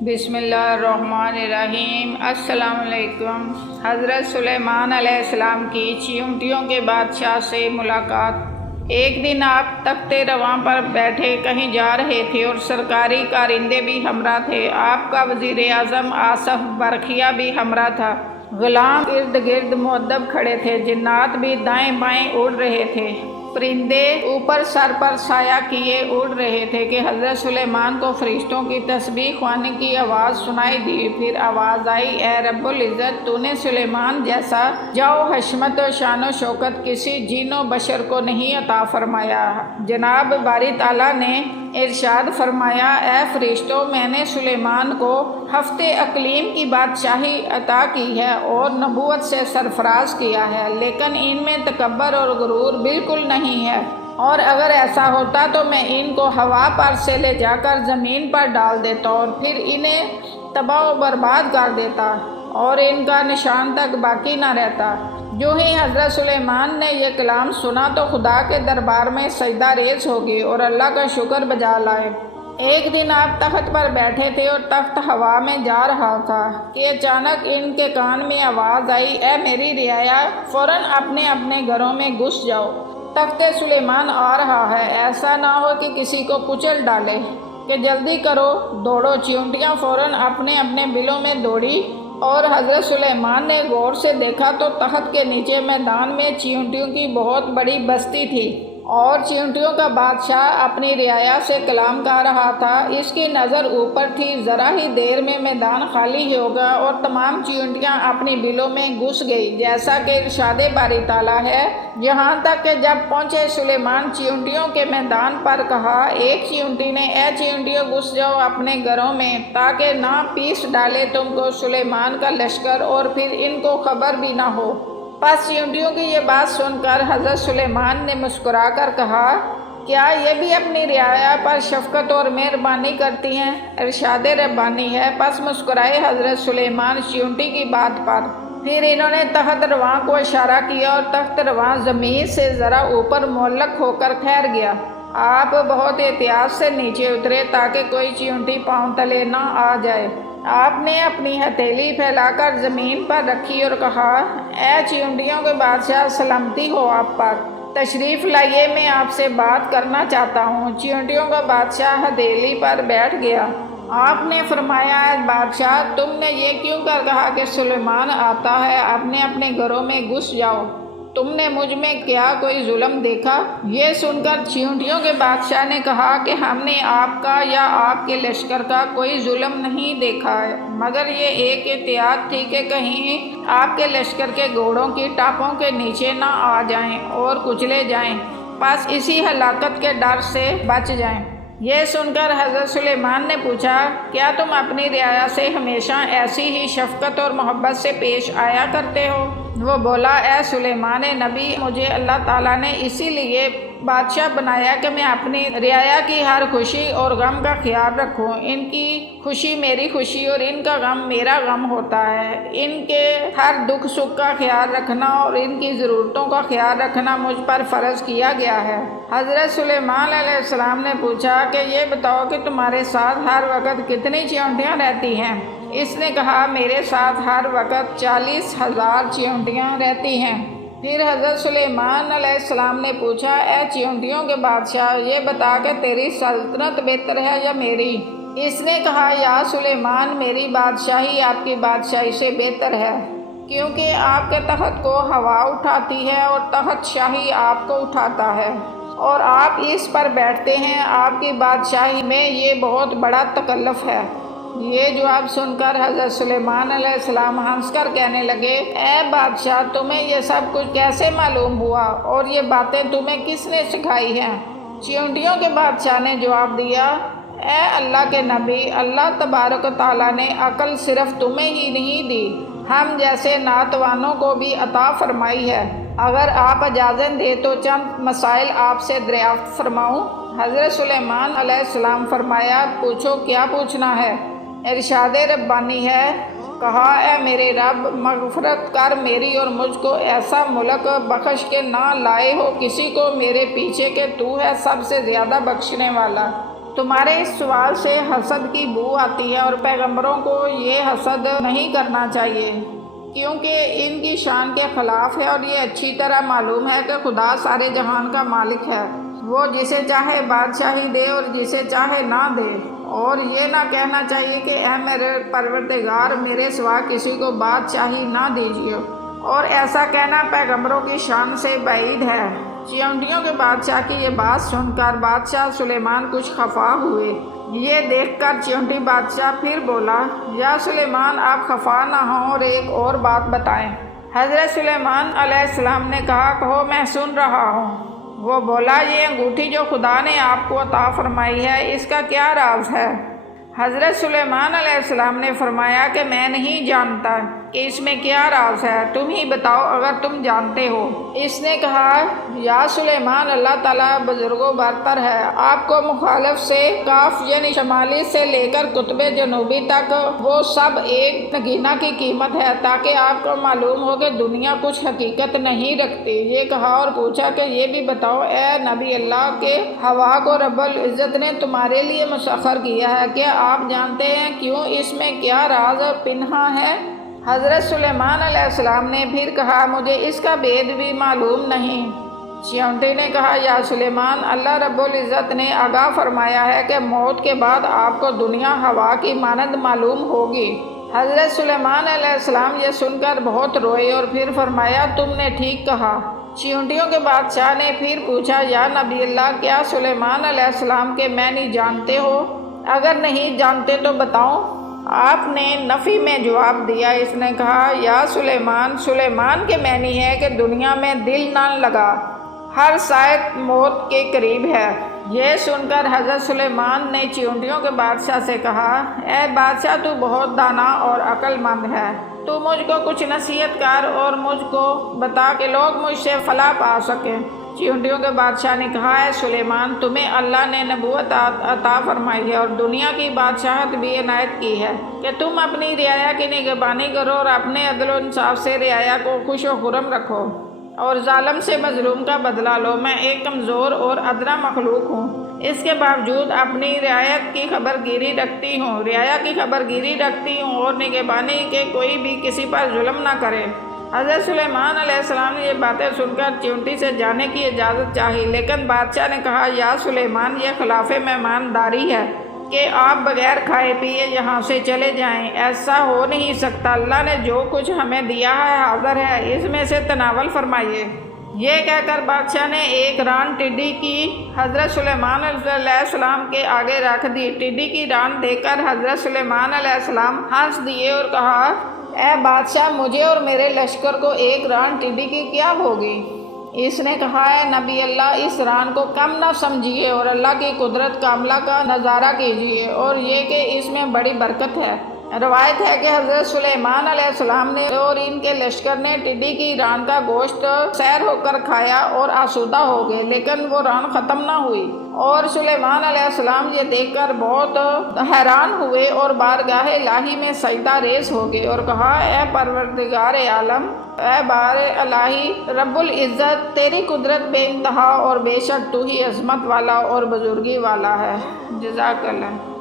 بسم اللہ الرحمن الرحیم۔ السلام علیکم۔ حضرت سلیمان علیہ السلام کی چیونٹیوں کے بادشاہ سے ملاقات۔ ایک دن آپ تخت رواں پر بیٹھے کہیں جا رہے تھے اور سرکاری کارندے بھی ہمراہ تھے۔ آپ کا وزیر اعظم آصف برقیہ بھی ہمراہ تھا۔ غلام ارد گرد مؤدب کھڑے تھے، جنات بھی دائیں بائیں اڑ رہے تھے، پرندے اوپر سر پر سایہ کیے اڑ رہے تھے کہ حضرت سلیمان کو فرشتوں کی تسبیح خوانے کی آواز سنائی دی۔ پھر آواز آئی، اے رب العزت، تو نے سلیمان جیسا جاؤ حشمت و شان و شوکت کسی جن و بشر کو نہیں عطا فرمایا۔ جناب باری تعالیٰ نے ارشاد فرمایا، اے فرشتوں، میں نے سلیمان کو ہفتے اقلیم کی بادشاہی عطا کی ہے اور نبوت سے سرفراز کیا ہے، لیکن ان میں تکبر اور غرور بالکل نہیں ہے، اور اگر ایسا ہوتا تو میں ان کو ہوا پر سے لے جا کر زمین پر ڈال دیتا اور پھر انہیں تباہ و برباد کر دیتا اور ان کا نشان تک باقی نہ رہتا۔ جو ہی حضرت سلیمان نے یہ کلام سنا تو خدا کے دربار میں سجدہ ریز ہو گئے اور اللہ کا شکر بجا لائے۔ ایک دن آپ تخت پر بیٹھے تھے اور تخت ہوا میں جا رہا تھا کہ اچانک ان کے کان میں آواز آئی، اے میری رعایا، فوراً اپنے اپنے گھروں میں گھس جاؤ، تخت سلیمان آ رہا ہے، ایسا نہ ہو کہ کسی کو کچل ڈالے، کہ جلدی کرو، دوڑو۔ چیونٹیاں فوراً اپنے اپنے بلوں میں دوڑی اور حضرت سلیمان نے غور سے دیکھا تو تخت کے نیچے میدان میں چیونٹیوں کی بہت بڑی بستی تھی اور چیونٹیوں کا بادشاہ اپنی رعایا سے کلام کر رہا تھا۔ اس کی نظر اوپر تھی، ذرا ہی دیر میں میدان خالی ہوگا اور تمام چیونٹیاں اپنی بلوں میں گھس گئی، جیسا کہ ارشاد باری تعالیٰ ہے، یہاں تک کہ جب پہنچے سلیمان چیونٹیوں کے میدان پر کہا، ایک چیونٹی نے، اے چیونٹیوں، گھس جاؤ اپنے گھروں میں تاکہ نہ پیس ڈالے تم کو سلیمان کا لشکر اور پھر ان کو خبر بھی نہ ہو۔ پس چیونٹیوں کی یہ بات سن کر حضرت سلیمان نے مسکرا کر کہا، کیا یہ بھی اپنی رعایا پر شفقت اور مہربانی کرتی ہیں؟ ارشاد ربانی ہے، پس مسکرائے حضرت سلیمان چیونٹی کی بات پر۔ پھر انہوں نے تخت رواں کو اشارہ کیا اور تخت رواں زمین سے ذرا اوپر معلق ہو کر ٹھہر گیا۔ آپ بہت احتیاط سے نیچے اترے تاکہ کوئی چیونٹی پاؤں تلے نہ آ جائے۔ آپ نے اپنی ہتھیلی پھیلا کر زمین پر رکھی اور کہا، اے چیونٹیوں کے بادشاہ، سلامتی ہو آپ پر، تشریف لائیے، میں آپ سے بات کرنا چاہتا ہوں۔ چیونٹیوں کا بادشاہ ہتھیلی پر بیٹھ گیا۔ آپ نے فرمایا، اے بادشاہ، تم نے یہ کیوں کر کہا کہ سلیمان آتا ہے؟ اپنے اپنے گھروں میں گھس جاؤ، تم نے مجھ میں کیا کوئی ظلم دیکھا؟ یہ سن کر چیونٹیوں کے بادشاہ نے کہا کہ ہم نے آپ کا یا آپ کے لشکر کا کوئی ظلم نہیں دیکھا ہے، مگر یہ ایک احتیاط تھی کہ کہیں آپ کے لشکر کے گھوڑوں کی ٹاپوں کے نیچے نہ آ جائیں اور کچلے جائیں، پس اسی ہلاکت کے ڈر سے بچ جائیں۔ یہ سن کر حضرت سلیمان نے پوچھا، کیا تم اپنی رعایا سے ہمیشہ ایسی ہی شفقت اور محبت سے پیش آیا کرتے ہو؟ وہ بولا، اے سلیمان نبی، مجھے اللہ تعالیٰ نے اسی لیے بادشاہ بنایا کہ میں اپنی رعایا کی ہر خوشی اور غم کا خیال رکھوں۔ ان کی خوشی میری خوشی اور ان کا غم میرا غم ہوتا ہے۔ ان کے ہر دکھ سکھ کا خیال رکھنا اور ان کی ضرورتوں کا خیال رکھنا مجھ پر فرض کیا گیا ہے۔ حضرت سلیمان علیہ السلام نے پوچھا کہ یہ بتاؤ کہ تمہارے ساتھ ہر وقت کتنی چیونٹیاں رہتی ہیں؟ اس نے کہا، میرے ساتھ ہر وقت 40,000 چیونٹیاں رہتی ہیں۔ پھر حضرت سلیمان علیہ السلام نے پوچھا، اے چیونٹیوں کے بادشاہ، یہ بتا کہ تیری سلطنت بہتر ہے یا میری؟ اس نے کہا، یا سلیمان، میری بادشاہی آپ کی بادشاہی سے بہتر ہے، کیونکہ آپ کے تخت کو ہوا اٹھاتی ہے اور تخت شاہی آپ کو اٹھاتا ہے اور آپ اس پر بیٹھتے ہیں۔ آپ کی بادشاہی میں یہ بہت بڑا تکلف ہے۔ یہ جواب سن کر حضرت سلیمان علیہ السلام ہنس کر کہنے لگے، اے بادشاہ، تمہیں یہ سب کچھ کیسے معلوم ہوا اور یہ باتیں تمہیں کس نے سکھائی ہیں؟ چیونٹیوں کے بادشاہ نے جواب دیا، اے اللہ کے نبی، اللہ تبارک و تعالیٰ نے عقل صرف تمہیں ہی نہیں دی، ہم جیسے ناتوانوں کو بھی عطا فرمائی ہے۔ اگر آپ اجازت دیں تو چند مسائل آپ سے دریافت فرماؤں؟ حضرت سلیمان علیہ السلام فرمایا، پوچھو، کیا پوچھنا ہے؟ ارشاد ربانی ہے، کہا، اے میرے رب، مغفرت کر میری اور مجھ کو ایسا ملک بخش کے نہ لائے ہو کسی کو میرے پیچھے کہ تو ہے سب سے زیادہ بخشنے والا۔ تمہارے اس سوال سے حسد کی بو آتی ہے اور پیغمبروں کو یہ حسد نہیں کرنا چاہیے، کیونکہ ان کی شان کے خلاف ہے، اور یہ اچھی طرح معلوم ہے کہ خدا سارے جہان کا مالک ہے، وہ جسے چاہے بادشاہی دے اور جسے چاہے نہ دے۔ اور یہ نہ کہنا چاہیے کہ اے میرے پروردگار، میرے سوا کسی کو بادشاہی نہ دیجیے، اور ایسا کہنا پیغمبروں کی شان سے بعید ہے۔ چیونٹیوں کے بادشاہ کی یہ بات سن کر بادشاہ سلیمان کچھ خفا ہوئے۔ یہ دیکھ کر چیونٹی بادشاہ پھر بولا، یا سلیمان آپ خفا نہ ہوں اور ایک اور بات بتائیں۔ حضرت سلیمان علیہ السلام نے کہا، کہو میں سن رہا ہوں۔ وہ بولا، یہ انگوٹھی جو خدا نے آپ کو عطا فرمائی ہے، اس کا کیا راز ہے؟ حضرت سلیمان علیہ السلام نے فرمایا کہ میں نہیں جانتا کہ اس میں کیا راز ہے، تم ہی بتاؤ اگر تم جانتے ہو۔ اس نے کہا، یا سلیمان، اللہ تعالیٰ بزرگوں برتر ہے، آپ کو مخالف سے کاف یعنی شمالی سے لے کر قطب جنوبی تک وہ سب ایک نگینہ کی قیمت ہے، تاکہ آپ کو معلوم ہو کہ دنیا کچھ حقیقت نہیں رکھتی۔ یہ کہا اور پوچھا کہ یہ بھی بتاؤ اے نبی اللہ کہ ہوا کو رب العزت نے تمہارے لیے مسخر کیا ہے، کیا آپ جانتے ہیں کیوں اس میں کیا راز پنہاں ہے؟ حضرت سلیمان علیہ السلام نے پھر کہا، مجھے اس کا بید بھی معلوم نہیں۔ چیونٹی نے کہا، یا سلیمان، اللہ رب العزت نے آگاہ فرمایا ہے کہ موت کے بعد آپ کو دنیا ہوا کی مانند معلوم ہوگی۔ حضرت سلیمان علیہ السلام یہ سن کر بہت روئے اور پھر فرمایا، تم نے ٹھیک کہا۔ چیونٹیوں کے بادشاہ نے پھر پوچھا، یا نبی اللہ، کیا سلیمان علیہ السلام کے معنی جانتے ہو؟ اگر نہیں جانتے تو بتاؤ۔ آپ نے نفی میں جواب دیا۔ اس نے کہا، یا سلیمان، سلیمان کے معنی ہے کہ دنیا میں دل نہ لگا، ہر ساعت موت کے قریب ہے۔ یہ سن کر حضرت سلیمان نے چیونٹیوں کے بادشاہ سے کہا، اے بادشاہ، تو بہت دانا اور عقل مند ہے، تو مجھ کو کچھ نصیحت کر اور مجھ کو بتا کہ لوگ مجھ سے فلاح پا سکیں۔ چیونٹیوں کے بادشاہ نے کہا، اے سلیمان، تمہیں اللہ نے نبوت عطا فرمائی ہے اور دنیا کی بادشاہت بھی عنایت کی ہے کہ تم اپنی رعایا کی نگہبانی کرو اور اپنے عدل و انصاف سے رعایا کو خوش و خرم رکھو اور ظالم سے مظلوم کا بدلہ لو۔ میں ایک کمزور اور ادنا مخلوق ہوں، اس کے باوجود اپنی رعایت کی خبر گیری رکھتی ہوں، رعایا کی خبر گیری رکھتی ہوں اور نگہبانی کہ کوئی بھی کسی پر ظلم نہ کرے۔ حضرت سلیمان علیہ السلام نے یہ باتیں سن کر چیونٹی سے جانے کی اجازت چاہی، لیکن بادشاہ نے کہا، یا سلیمان، یہ خلاف مہمانداری ہے کہ آپ بغیر کھائے پیے یہاں سے چلے جائیں، ایسا ہو نہیں سکتا۔ اللہ نے جو کچھ ہمیں دیا ہے حاضر ہے، اس میں سے تناول فرمائیے۔ یہ کہہ کر بادشاہ نے ایک ران ٹڈی کی حضرت سلیمان علیہ السلام کے آگے رکھ دی۔ ٹڈی کی ران دیکھ کر حضرت سلیمان علیہ السلام ہنس دیے اور کہا، اے بادشاہ، مجھے اور میرے لشکر کو ایک ران ٹڈی کی کیا ہوگی؟ اس نے کہا، اے نبی اللہ، اس ران کو کم نہ سمجھیے اور اللہ کی قدرت کاملہ کا نظارہ کیجیے، اور یہ کہ اس میں بڑی برکت ہے۔ روایت ہے کہ حضرت سلیمان علیہ السلام نے اور ان کے لشکر نے ٹڈی کی ران کا گوشت سیر ہو کر کھایا اور آسودہ ہو گئے، لیکن وہ ران ختم نہ ہوئی، اور سلیمان علیہ السلام یہ دیکھ کر بہت حیران ہوئے اور بارگاہ الہی میں سجدہ ریز ہو گئے اور کہا، اے پروردگار عالم، اے بار الہی رب العزت، تیری قدرت بے انتہا اور بے شک تو ہی عظمت والا اور بزرگی والا ہے۔ جزاک اللہ۔